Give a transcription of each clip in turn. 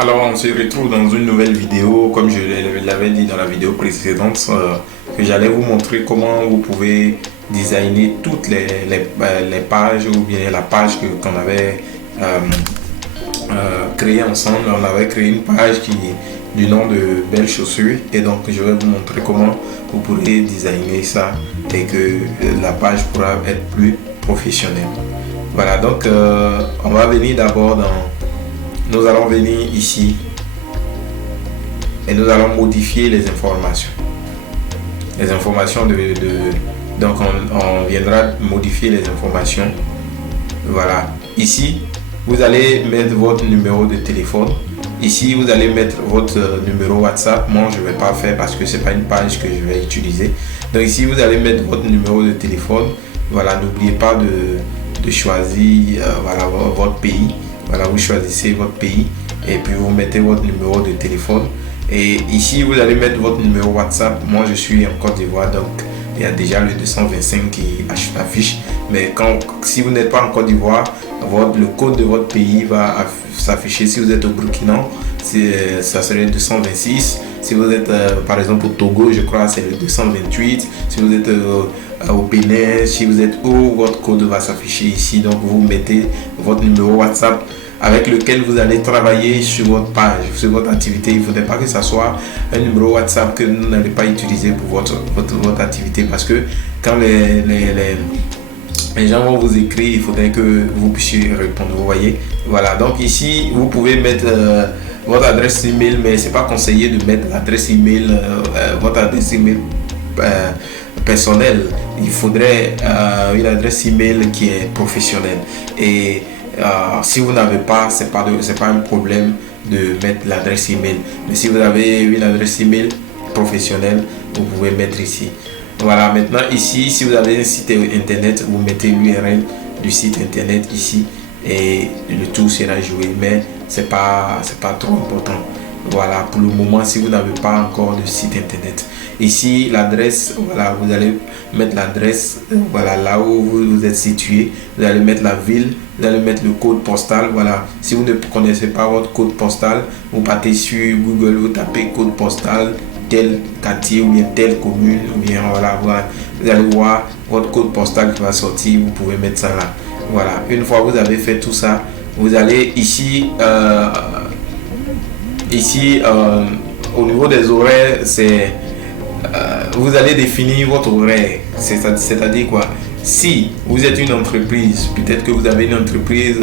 Alors on se retrouve dans une nouvelle vidéo, comme je l'avais dit dans la vidéo précédente, que j'allais vous montrer comment vous pouvez designer toutes les pages ou bien la page qu'on avait créée ensemble. On avait créé une page du nom de Belles Chaussures, et donc je vais vous montrer comment vous pourrez designer ça et que la page pourra être plus professionnelle. Voilà, donc on va venir d'abord nous allons venir ici et nous allons modifier les informations. Donc on viendra modifier les informations. Voilà, ici vous allez mettre votre numéro de téléphone. Ici vous allez mettre votre numéro WhatsApp. Moi je ne vais pas faire parce que c'est pas une page que je vais utiliser. Donc ici vous allez mettre votre numéro de téléphone. Voilà, n'oubliez pas de choisir voilà, votre pays. Voilà, vous choisissez votre pays et puis vous mettez votre numéro de téléphone. Et ici, vous allez mettre votre numéro WhatsApp. Moi, je suis en Côte d'Ivoire, donc il y a déjà le 225 qui affiche. Mais si vous n'êtes pas en Côte d'Ivoire, le code de votre pays va s'afficher. Si vous êtes au Burkina, ça serait le 226. Si vous êtes par exemple au Togo, je crois c'est le 228. Si vous êtes au Bénin, si vous êtes où, votre code va s'afficher ici. Donc vous mettez votre numéro WhatsApp avec lequel vous allez travailler sur votre page, sur votre activité. Il ne faudrait pas que ça soit un numéro WhatsApp que vous n'allez pas utiliser pour votre activité, parce que quand les gens vont vous écrire, il faudrait que vous puissiez répondre, vous voyez. Voilà, donc ici vous pouvez mettre votre adresse email, mais c'est pas conseillé de mettre l'adresse email, votre adresse email personnelle. Il faudrait une adresse email qui est professionnelle. Et si vous n'avez pas, c'est pas un problème de mettre l'adresse email. Mais si vous avez une adresse email professionnelle, vous pouvez mettre ici. Voilà, maintenant ici, si vous avez un site internet, vous mettez l'URL du site internet ici et le tout sera joué, mais c'est pas trop important. Voilà, pour le moment, si vous n'avez pas encore de site internet. Ici, l'adresse, voilà, vous allez mettre l'adresse, voilà, là où vous êtes situé. Vous allez mettre la ville, vous allez mettre le code postal. Voilà, si vous ne connaissez pas votre code postal, vous partez sur Google, vous tapez code postal, tel quartier ou bien telle commune, ou bien voilà, vous allez voir votre code postal qui va sortir. Vous pouvez mettre ça là. Voilà, une fois que vous avez fait tout ça, vous allez ici, au niveau des horaires, vous allez définir votre horaire. C'est-à-dire quoi? Si vous êtes une entreprise, peut-être que vous avez une entreprise,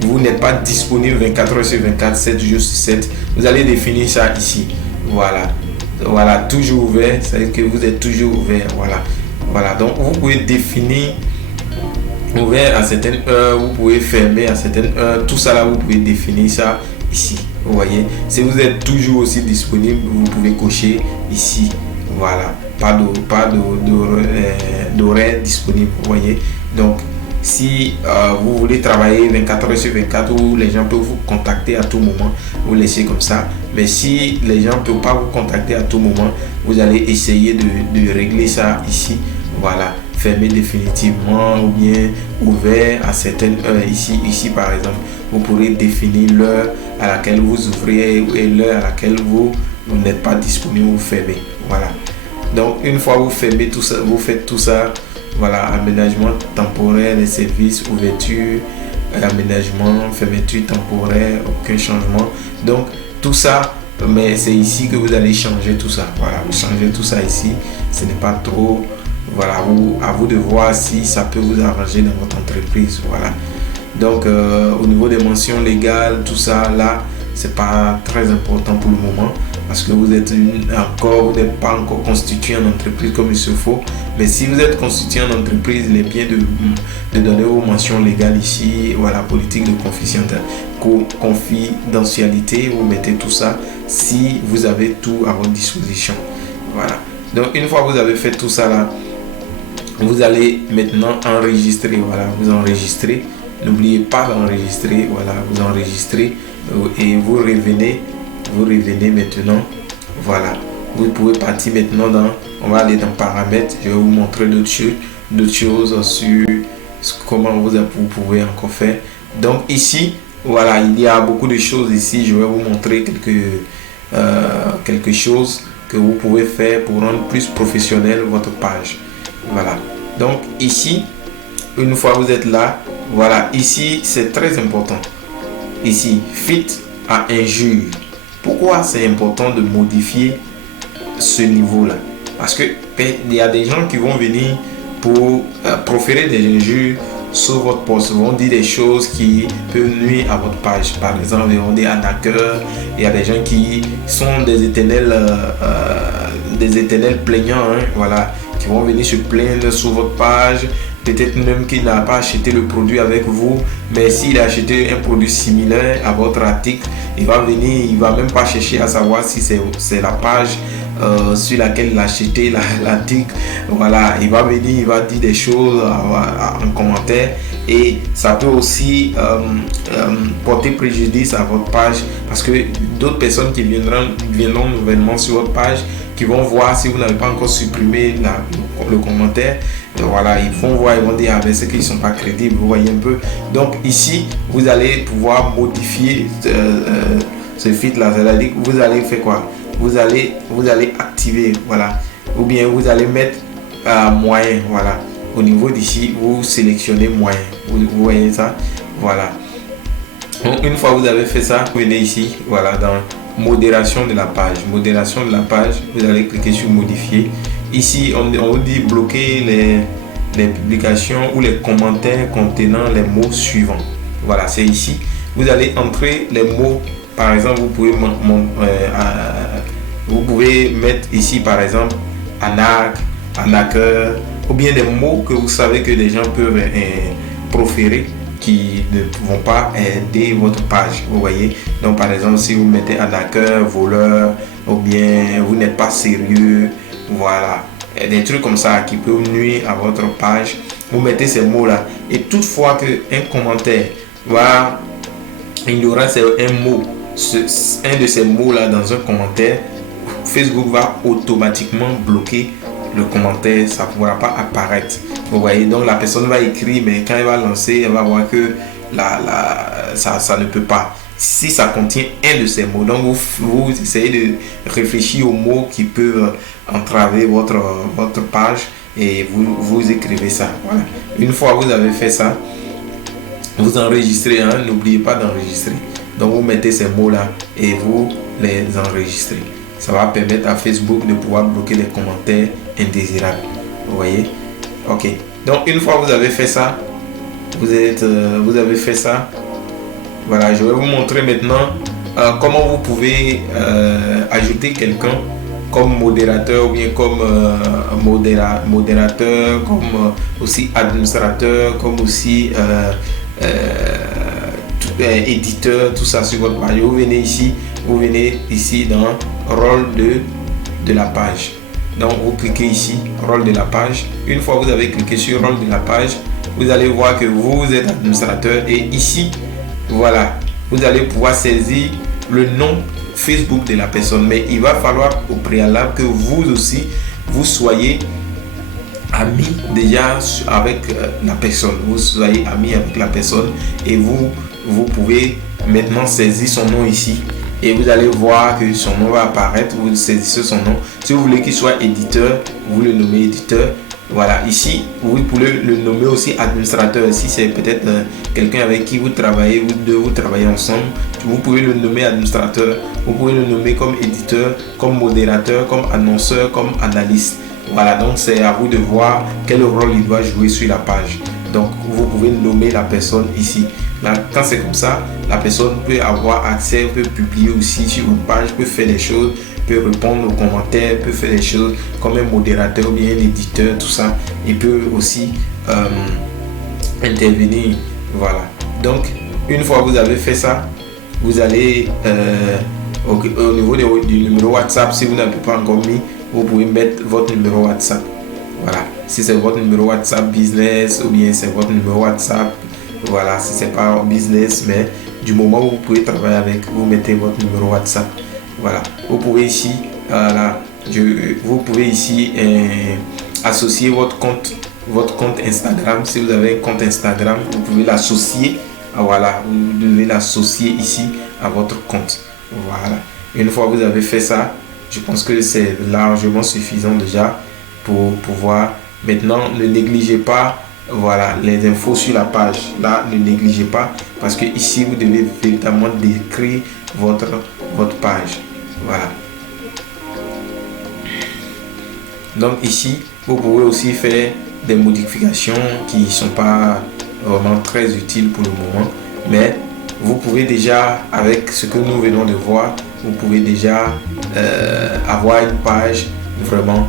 vous n'êtes pas disponible 24 heures sur 24, 7 jours sur 7, vous allez définir ça ici. Voilà, toujours ouvert, c'est-à-dire que vous êtes toujours ouvert. Voilà, donc vous pouvez définir ouvert à certaines heures, vous pouvez fermer à certaines heures. Tout ça là, vous pouvez définir ça ici. Vous voyez, si vous êtes toujours aussi disponible, vous pouvez cocher ici. Voilà, pas d'horaire disponible. Vous voyez, donc si vous voulez travailler 24 heures sur 24 où les gens peuvent vous contacter à tout moment, vous laissez comme ça. Mais si les gens ne peuvent pas vous contacter à tout moment, vous allez essayer de régler ça ici. Voilà, fermer définitivement ou bien ouvert à certaines heures. Ici par exemple, vous pourrez définir l'heure à laquelle vous ouvrez et l'heure à laquelle vous n'êtes pas disponible, vous fermez. Voilà, donc une fois vous fermez tout ça, vous faites tout ça. Voilà, aménagement temporaire des services, ouverture, aménagement, fermeture temporaire, aucun changement. Donc tout ça, mais c'est ici que vous allez changer tout ça. Voilà, vous changez tout ça ici. Ce n'est pas trop. Voilà, à vous de voir si ça peut vous arranger dans votre entreprise. Voilà. Donc au niveau des mentions légales, tout ça là, c'est pas très important pour le moment, parce que vous n'êtes pas encore constitué en entreprise comme il se faut. Mais si vous êtes constitué en entreprise, il est bien de donner vos mentions légales ici. Voilà, politique de confidentialité, vous mettez tout ça si vous avez tout à votre disposition. Voilà, donc une fois que vous avez fait tout ça là, vous allez maintenant enregistrer. Voilà, vous enregistrez. N'oubliez pas d'enregistrer. Voilà, vous enregistrez et vous revenez maintenant. Voilà, vous pouvez partir maintenant on va aller dans paramètres. Je vais vous montrer d'autres choses sur comment vous pouvez encore faire. Donc ici, voilà, il y a beaucoup de choses ici. Je vais vous montrer quelque chose que vous pouvez faire pour rendre plus professionnel votre page. Voilà. Donc ici, une fois vous êtes là, voilà, ici c'est très important. Ici, fit à injure. Pourquoi c'est important de modifier ce niveau-là? Parce que il y a des gens qui vont venir pour proférer des injures sur votre post, vont dire des choses qui peuvent nuire à votre page. Par exemple, ils vont dire arnaqueurs. Il y a des gens qui sont des éternels plaignants, hein, voilà, qui vont venir se plaindre sur votre page. Peut-être même qu'il n'a pas acheté le produit avec vous, mais s'il a acheté un produit similaire à votre article, il va venir, il va même pas chercher à savoir si c'est la page sur laquelle il a acheté l'article. Voilà, il va venir, il va dire des choses en commentaire, et ça peut aussi porter préjudice à votre page, parce que d'autres personnes qui viendront nouvellement sur votre page, qui vont voir si vous n'avez pas encore supprimé le commentaire, voilà, ils vont voir, ils vont dire avec ce qu'ils ne sont pas crédibles, vous voyez un peu. Donc ici, vous allez pouvoir modifier ce feed là, c'est-à-dire que vous allez faire quoi? Vous allez activer, voilà, ou bien vous allez mettre moyen, voilà. Au niveau d'ici, vous sélectionnez moyen, vous voyez ça, voilà. Donc une fois que vous avez fait ça, vous venez ici, voilà, dans modération de la page. Modération de la page, vous allez cliquer sur modifier. Ici, on vous dit bloquer les publications ou les commentaires contenant les mots suivants. Voilà, c'est ici. Vous allez entrer les mots. Par exemple, vous pouvez mettre ici, par exemple, arnaqueur, ou bien des mots que vous savez que les gens peuvent proférer, qui ne vont pas aider votre page, vous voyez. Donc par exemple, si vous mettez arnaqueur, voleur, ou bien vous n'êtes pas sérieux, voilà, des trucs comme ça qui peuvent nuire à votre page, vous mettez ces mots là. Et toutefois que un commentaire va ignorer un mot, un de ces mots là dans un commentaire, Facebook va automatiquement bloquer le commentaire, ça ne pourra pas apparaître. Vous voyez, donc la personne va écrire, mais quand elle va lancer, elle va voir que ça ne peut pas. Si ça contient un de ces mots, donc vous essayez de réfléchir aux mots qui peuvent entraver votre page, et vous écrivez ça. Voilà. Une fois que vous avez fait ça, vous enregistrez, hein, n'oubliez pas d'enregistrer. Donc vous mettez ces mots-là et vous les enregistrez. Ça va permettre à Facebook de pouvoir bloquer les commentaires indésirables. Vous voyez? Ok. Donc une fois que vous avez fait ça, vous avez fait ça. Voilà, je vais vous montrer maintenant comment vous pouvez ajouter quelqu'un comme modérateur, ou bien comme modérateur, comme aussi administrateur, comme aussi éditeur, tout ça sur votre page. Vous venez ici dans rôle de la page. Donc vous cliquez ici, rôle de la page. Une fois que vous avez cliqué sur rôle de la page, vous allez voir que vous êtes administrateur, et ici, voilà, vous allez pouvoir saisir le nom Facebook de la personne. Mais il va falloir au préalable que vous aussi, vous soyez ami déjà avec la personne. Vous soyez ami avec la personne, et vous pouvez maintenant saisir son nom ici. Et vous allez voir que son nom va apparaître. Vous saisissez son nom. Si vous voulez qu'il soit éditeur, vous le nommez éditeur. Voilà, ici, vous pouvez le nommer aussi administrateur. Si c'est peut-être quelqu'un avec qui vous travaillez, vous travaillez ensemble, vous pouvez le nommer administrateur. Vous pouvez le nommer comme éditeur, comme modérateur, comme annonceur, comme analyste. Voilà, donc c'est à vous de voir quel rôle il doit jouer sur la page. Donc vous pouvez nommer la personne ici. Là, quand c'est comme ça, la personne peut avoir accès, peut publier aussi sur une page, peut faire des choses, peut répondre aux commentaires, peut faire des choses comme un modérateur ou bien un éditeur, tout ça. Il peut aussi intervenir. Voilà. Donc, une fois que vous avez fait ça, vous allez au niveau du numéro WhatsApp, si vous n'avez pas encore mis, vous pouvez mettre votre numéro WhatsApp. Voilà. Si c'est votre numéro WhatsApp business, ou bien c'est votre numéro WhatsApp, voilà, si c'est pas business, mais du moment où vous pouvez travailler avec, vous mettez votre numéro WhatsApp. Voilà. Vous pouvez ici, vous pouvez ici associer votre compte Instagram. Si vous avez un compte Instagram, vous pouvez l'associer voilà, vous devez l'associer ici à votre compte. Voilà. Une fois que vous avez fait ça, je pense que c'est largement suffisant déjà pour pouvoir. Maintenant, ne négligez pas, voilà, les infos sur la page. Là, ne négligez pas parce que ici, vous devez véritablement décrire votre page. Voilà. Donc ici, vous pouvez aussi faire des modifications qui ne sont pas vraiment très utiles pour le moment. Mais vous pouvez déjà, avec ce que nous venons de voir, vous pouvez déjà avoir une page vraiment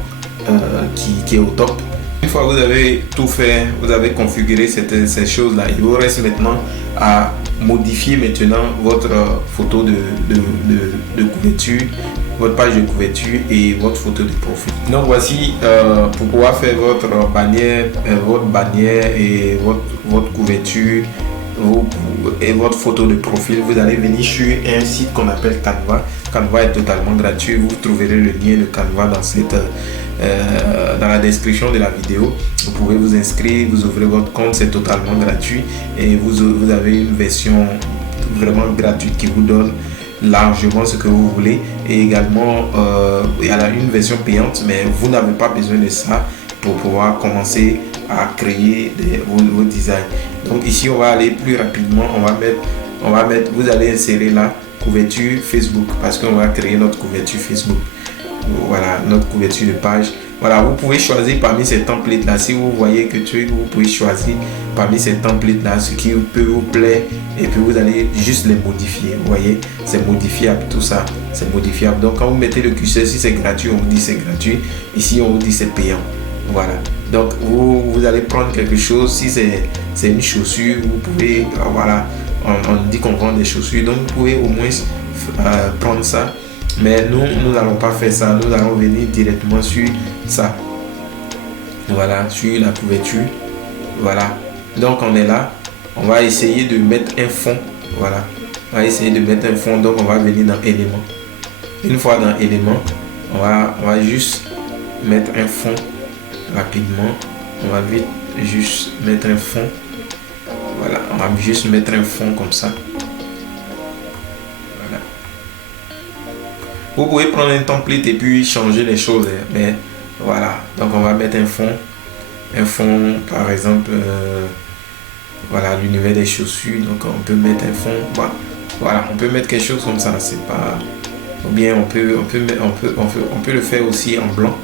qui est au top. Une fois que vous avez tout fait, vous avez configuré ces choses-là, il vous reste maintenant à modifier maintenant votre photo de couverture, votre page de couverture et votre photo de profil. Donc voici pour pouvoir faire votre bannière et votre couverture et votre photo de profil, vous allez venir sur un site qu'on appelle Canva. Canva est totalement gratuit. Vous trouverez le lien de Canva dans la description de la vidéo. Vous pouvez vous inscrire, vous ouvrez votre compte, c'est totalement gratuit et vous avez une version vraiment gratuite qui vous donne largement ce que vous voulez. Et également il y a une version payante, mais vous n'avez pas besoin de ça pour pouvoir commencer à créer vos designs. Donc ici on va aller plus rapidement, on va mettre, vous allez insérer la couverture Facebook parce qu'on va créer notre couverture Facebook. Voilà, notre couverture de page. Voilà, vous pouvez choisir parmi ces templates là. Si vous voyez que vous pouvez choisir parmi ces templates là ce qui peut vous plaire et puis vous allez juste les modifier. Vous voyez, c'est modifiable, tout ça, c'est modifiable. Donc quand vous mettez le curseur, si c'est gratuit, on vous dit c'est gratuit. Ici, on vous dit c'est payant. Voilà. Donc vous allez prendre quelque chose. Si c'est une chaussure, vous pouvez, voilà, on dit qu'on vend des chaussures, donc vous pouvez au moins prendre ça. Mais nous n'allons pas faire ça, nous allons venir directement sur ça. Voilà, sur la couverture. Voilà. Donc on est là. On va essayer de mettre un fond. Voilà. On va essayer de mettre un fond. Donc on va venir dans éléments. Une fois dans éléments, on va juste mettre un fond rapidement. On va vite juste mettre un fond. Voilà. On va juste mettre un fond comme ça. Vous pouvez prendre un template et puis changer les choses, mais voilà. Donc on va mettre un fond par exemple, voilà, l'univers des chaussures. Donc on peut mettre un fond, voilà, on peut mettre quelque chose comme ça. C'est pas, ou bien on peut le faire aussi en blanc,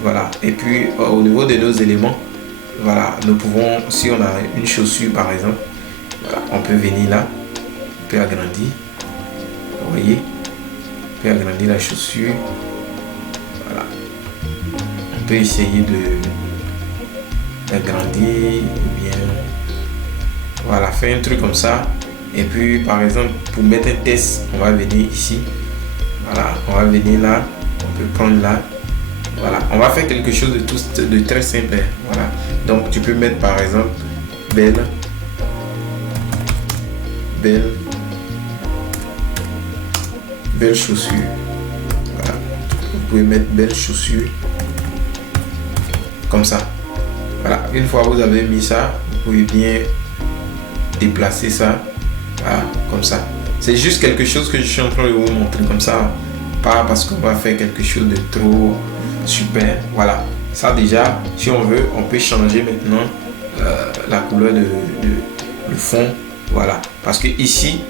voilà. Et puis au niveau de nos éléments, voilà, nous pouvons, si on a une chaussure par exemple, voilà, on peut venir là, on peut agrandir, vous voyez. On peut agrandir la chaussure. Voilà. On peut essayer d'agrandir ou bien voilà, faire un truc comme ça. Et puis par exemple pour mettre un test, on va venir ici. Voilà, on va venir là. On peut prendre là. Voilà, on va faire quelque chose de très simple. Voilà. Donc tu peux mettre par exemple belle chaussure. Voilà. Vous pouvez mettre belle chaussure comme ça. Voilà. Une fois que vous avez mis ça, vous pouvez bien déplacer ça. Voilà, comme ça. C'est juste quelque chose que je suis en train de vous montrer comme ça. Pas parce qu'on va faire quelque chose de trop super. Voilà. Ça déjà, si on veut, on peut changer maintenant la couleur du fond. Voilà. Parce que ici,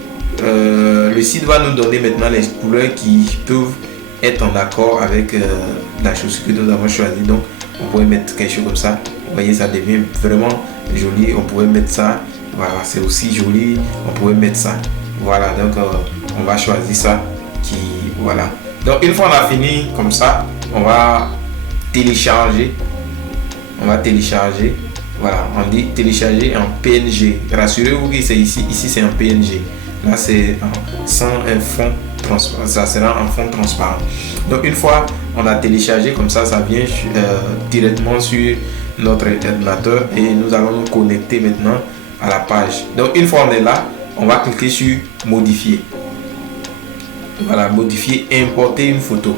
le site va nous donner maintenant les couleurs qui peuvent être en accord avec la chaussure que nous avons choisie. Donc on pourrait mettre quelque chose comme ça. Vous voyez, ça devient vraiment joli. On pourrait mettre ça. Voilà, c'est aussi joli. On pourrait mettre ça. Voilà, donc on va choisir ça. Voilà. Donc une fois on a fini comme ça, on va télécharger. Voilà, on dit télécharger en PNG. Rassurez-vous que c'est ici c'est en PNG. Là c'est sans un fond transparent, ça sera en fond transparent. Donc une fois on a téléchargé comme ça, ça vient directement sur notre ordinateur et nous allons nous connecter maintenant à la page. Donc une fois on est là, on va cliquer sur modifier. Voilà, modifier, importer une photo.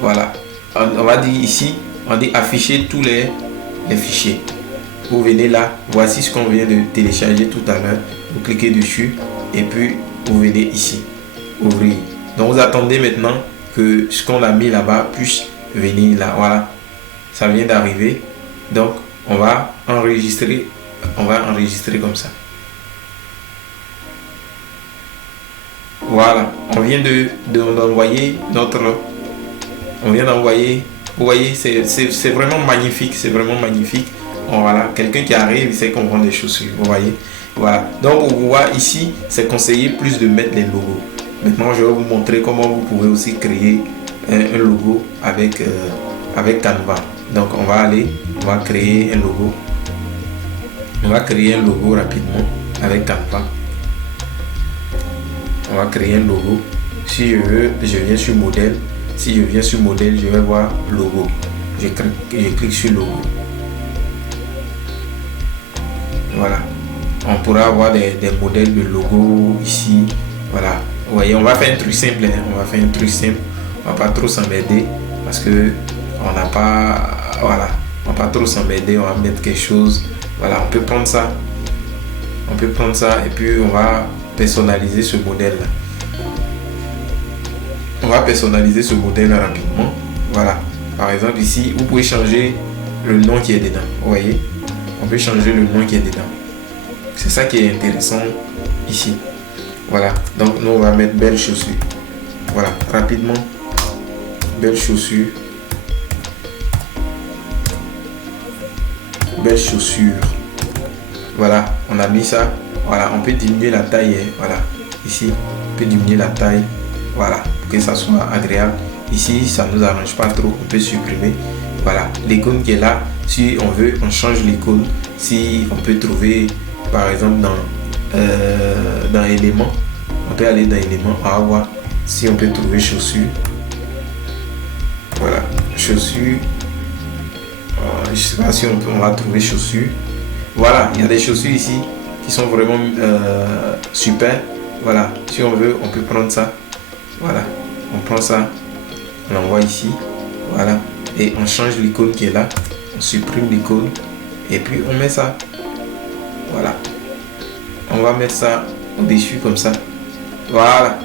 Voilà, on va dire ici, on dit afficher tous les fichiers. Vous venez là, voici ce qu'on vient de télécharger tout à l'heure. vous cliquez dessus et puis vous venez ici, ouvrir. Donc vous attendez maintenant que ce qu'on a mis là-bas puisse venir là. Voilà, ça vient d'arriver. Donc on va enregistrer comme ça. Voilà, on vient d'envoyer notre... On vient d'envoyer... Vous voyez, c'est vraiment magnifique. C'est vraiment magnifique. Voilà, quelqu'un qui arrive, il sait qu'on vend des chaussures. Vous voyez. Voilà. Donc, vous voyez ici, c'est conseillé plus de mettre les logos. Maintenant, je vais vous montrer comment vous pouvez aussi créer un logo avec Canva. Donc, on va créer un logo. On va créer un logo rapidement avec Canva. On va créer un logo. Si je veux, je viens sur modèle. Si je viens sur modèle, je vais voir logo. Je clique sur logo. Voilà. On pourra avoir des modèles de logo ici. Voilà. Vous voyez, on va faire un truc simple. Hein. On va faire un truc simple. On va pas trop s'emmerder parce que on n'a pas... Voilà. On va pas trop s'emmerder. On va mettre quelque chose. Voilà. On peut prendre ça. On peut prendre ça et puis on va personnaliser ce modèle là. On va personnaliser ce modèle là rapidement. Voilà. Par exemple ici, vous pouvez changer le nom qui est dedans. Vous voyez, on peut changer le nom qui est dedans. C'est ça qui est intéressant ici. Voilà. Donc nous on va mettre belle chaussure. Voilà. Rapidement. Belle chaussure. Belle chaussure. Voilà. On a mis ça. Voilà. On peut diminuer la taille. Voilà. Ici, on peut diminuer la taille. Voilà, pour que ça soit agréable. Ici, ça ne nous arrange pas trop, on peut supprimer. Voilà, l'icône qui est là, si on veut, on change l'icône. Si on peut trouver, par exemple, dans éléments, on peut aller dans éléments, on va voir si on peut trouver chaussures. Voilà, chaussures. Je ne sais pas si on va trouver chaussures. Voilà, il y a des chaussures ici qui sont vraiment super. Voilà, si on veut, on peut prendre ça. Voilà, on prend ça, on l'envoie ici, voilà, et on change l'icône qui est là, on supprime l'icône, et puis on met ça, voilà, on va mettre ça au-dessus comme ça, voilà,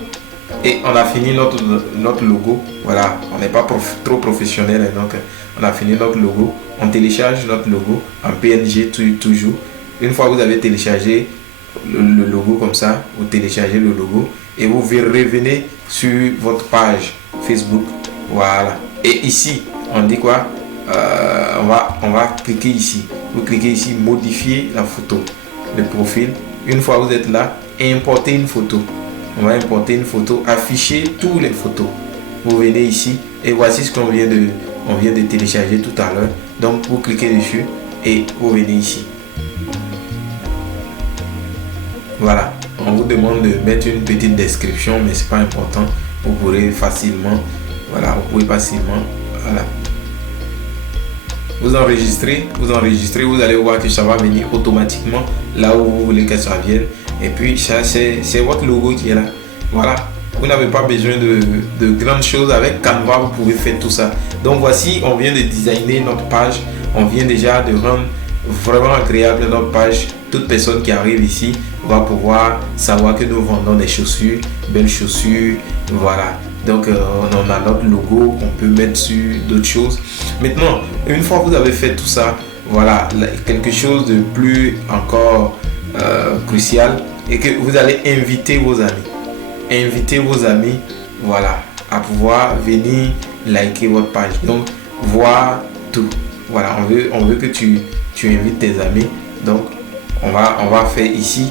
et on a fini notre logo, voilà, on n'est pas trop professionnel, donc on a fini notre logo, on télécharge notre logo en PNG toujours. Une fois que vous avez téléchargé le logo comme ça, vous téléchargez le logo et vous revenez sur votre page Facebook. Voilà. Et ici, on dit quoi? On va cliquer ici. Vous cliquez ici, modifier la photo de profil. Une fois que vous êtes là, importer une photo. On va importer une photo, afficher toutes les photos. Vous venez ici et voici ce qu'on vient de télécharger tout à l'heure. Donc vous cliquez dessus et vous venez ici. Voilà, on vous demande de mettre une petite description, mais c'est pas important. Vous pourrez facilement, voilà, voilà. Vous enregistrez, vous allez voir que ça va venir automatiquement là où vous voulez que ça vienne. Et puis ça, c'est votre logo qui est là. Voilà, vous n'avez pas besoin de grandes choses. Avec Canva, vous pouvez faire tout ça. Donc voici, on vient de designer notre page. On vient déjà de rendre vraiment agréable notre page. Toute personne qui arrive ici va pouvoir savoir que nous vendons des chaussures, belles chaussures, voilà. Donc on a notre logo qu'on peut mettre sur d'autres choses. Maintenant, une fois que vous avez fait tout ça, voilà, quelque chose de plus encore crucial et que vous allez inviter vos amis, voilà, à pouvoir venir liker votre page. Donc voir tout, voilà, on veut que tu invites tes amis. Donc on va faire ici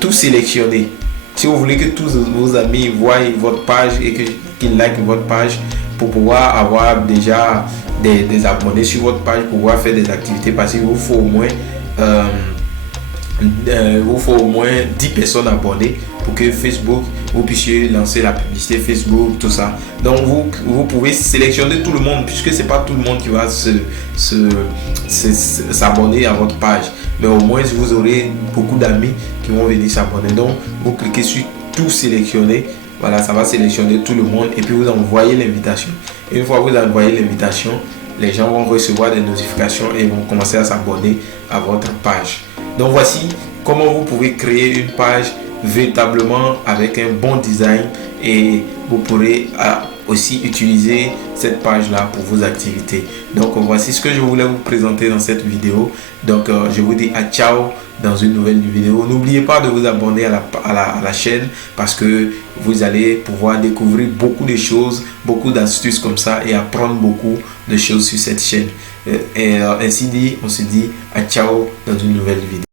tout sélectionner. Si vous voulez que tous vos amis voient votre page et qu'ils likent votre page pour pouvoir avoir déjà des abonnés sur votre page, pour pouvoir faire des activités, parce qu'il vous faut au moins 10 personnes abonnées pour que Facebook, vous puissiez lancer la publicité Facebook, tout ça. Donc vous pouvez sélectionner tout le monde, puisque c'est pas tout le monde qui va s'abonner à votre page, mais au moins vous aurez beaucoup d'amis qui vont venir s'abonner. Donc vous cliquez sur tout sélectionner, voilà, ça va sélectionner tout le monde et puis vous envoyez l'invitation. Une fois que vous envoyez l'invitation, les gens vont recevoir des notifications et vont commencer à s'abonner à votre page. Donc voici comment vous pouvez créer une page véritablement avec un bon design, et vous pourrez aussi utiliser cette page là pour vos activités. Donc voici ce que je voulais vous présenter dans cette vidéo. Donc je vous dis à ciao dans une nouvelle vidéo. N'oubliez pas de vous abonner à la chaîne, parce que vous allez pouvoir découvrir beaucoup de choses, beaucoup d'astuces comme ça, et apprendre beaucoup de choses sur cette chaîne. Et ainsi dit, on se dit à ciao dans une nouvelle vidéo.